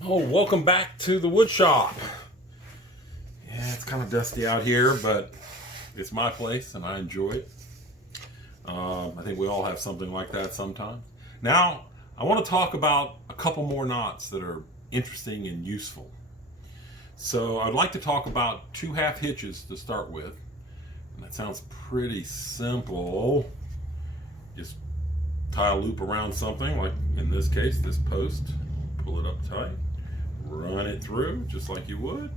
Oh, welcome back to the wood shop. Yeah, it's kind of dusty out here, but it's my place and I enjoy it. I think we all have something like that sometimes. Now, I want to talk about a couple more knots that are interesting and useful. So, I'd like to talk about two half hitches to start with. And that sounds pretty simple. Just tie a loop around something, like in this case, this post, pull it up tight, run it through just like you would,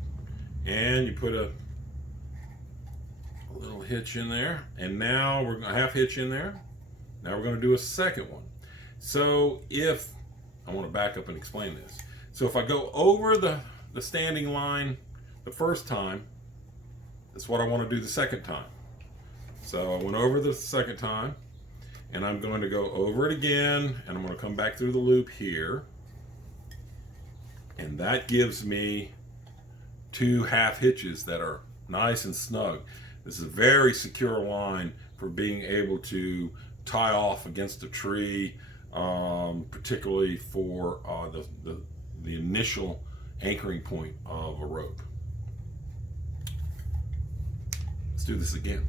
and you put a little hitch in there, and now we're going to half hitch in there. Now we're going to do a second one. So if I want to back up and explain this, so if I go over the standing line the first time, that's what I want to do the second time. So I went over the second time, and I'm going to go over it again, and I'm going to come back through the loop here, and that gives me two half hitches that are nice and snug. This is a very secure line for being able to tie off against a tree, particularly for the initial anchoring point of a rope. Let's do this again.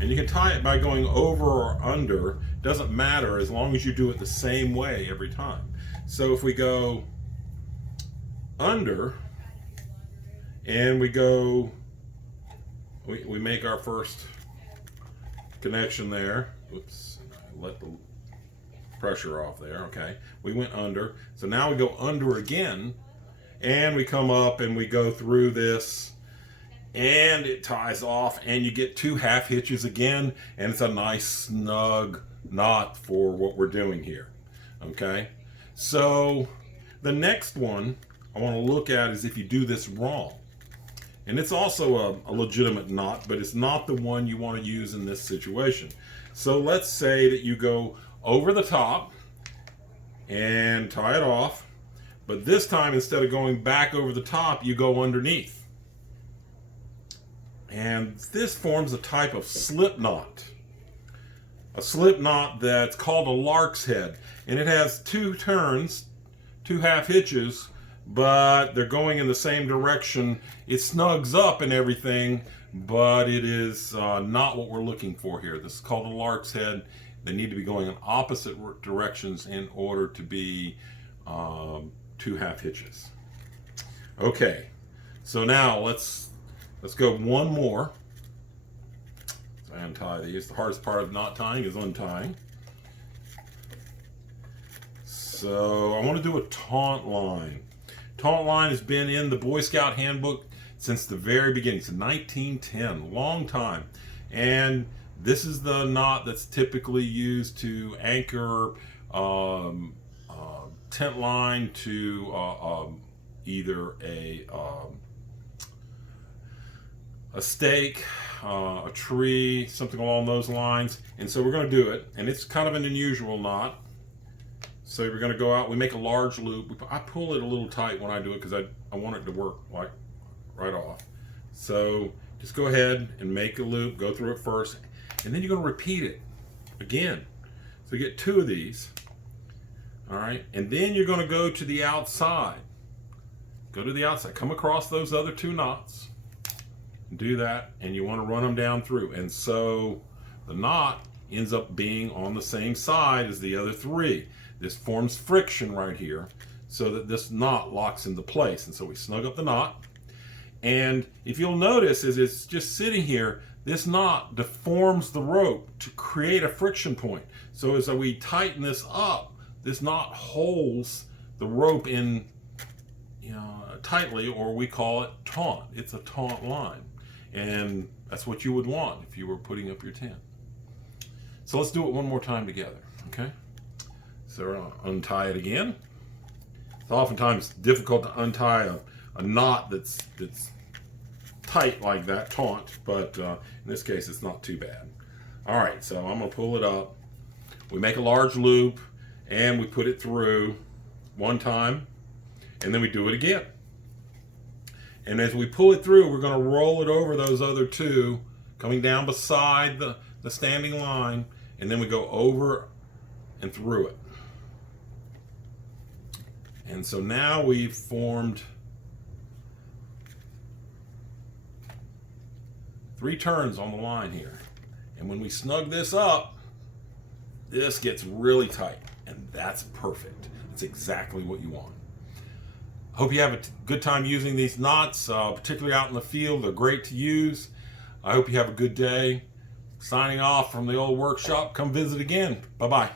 And you can tie it by going over or under. Doesn't matter as long as you do it the same way every time. So if we go under and we go, we make our first connection there. Oops, let the pressure off there. Okay, we went under. So now we go under again, and we come up and we go through this, and it ties off, and you get two half hitches again, and it's a nice snug knot for what we're doing here. Okay, so the next one I want to look at is if you do this wrong. And it's also a legitimate knot, but it's not the one you want to use in this situation. So let's say that you go over the top and tie it off, but this time instead of going back over the top, you go underneath. And this forms a type of slip knot. A slip knot that's called a Larkshead. And it has two turns, two half hitches, but they're going in the same direction. It snugs up and everything, but it is not what we're looking for here. This is called a Larkshead. They need to be going in opposite directions in order to be two half hitches. Okay, so now let's go one more. So I untie these. The hardest part of knot tying is untying. So I want to do a Tauntline. Tauntline has been in the Boy Scout handbook since the very beginning, since 1910, long time. And this is the knot that's typically used to anchor tent line to either a stake, a tree, something along those lines. And so we're going to do it, and it's kind of an unusual knot. So we're going to go out, we make a large loop. I pull it a little tight when I do it because I want it to work like right off. So just go ahead and make a loop, go through it first, and then you're going to repeat it again. So you get two of these, all right? And then you're going to go to the outside. Go to the outside, come across those other two knots, do that, and you want to run them down through. And so the knot ends up being on the same side as the other three. This forms friction right here so that this knot locks into place. And so we snug up the knot. And if you'll notice, as it's just sitting here, this knot deforms the rope to create a friction point. So as we tighten this up, this knot holds the rope in tightly, or we call it taunt. It's a taunt line. And that's what you would want if you were putting up your tent. So let's do it one more time together, okay? So we're going to untie it again. It's oftentimes difficult to untie a knot that's tight like that, taunt, but in this case it's not too bad. All right, so I'm going to pull it up. We make a large loop and we put it through one time, and then we do it again. And as we pull it through, we're going to roll it over those other two, coming down beside the standing line, and then we go over and through it. And so now we've formed 3 turns on the line here. And when we snug this up, this gets really tight, and that's perfect. That's exactly what you want. Hope you have a good time using these knots, particularly out in the field. They're great to use. I hope you have a good day. Signing off from the old workshop. Come visit again. Bye-bye.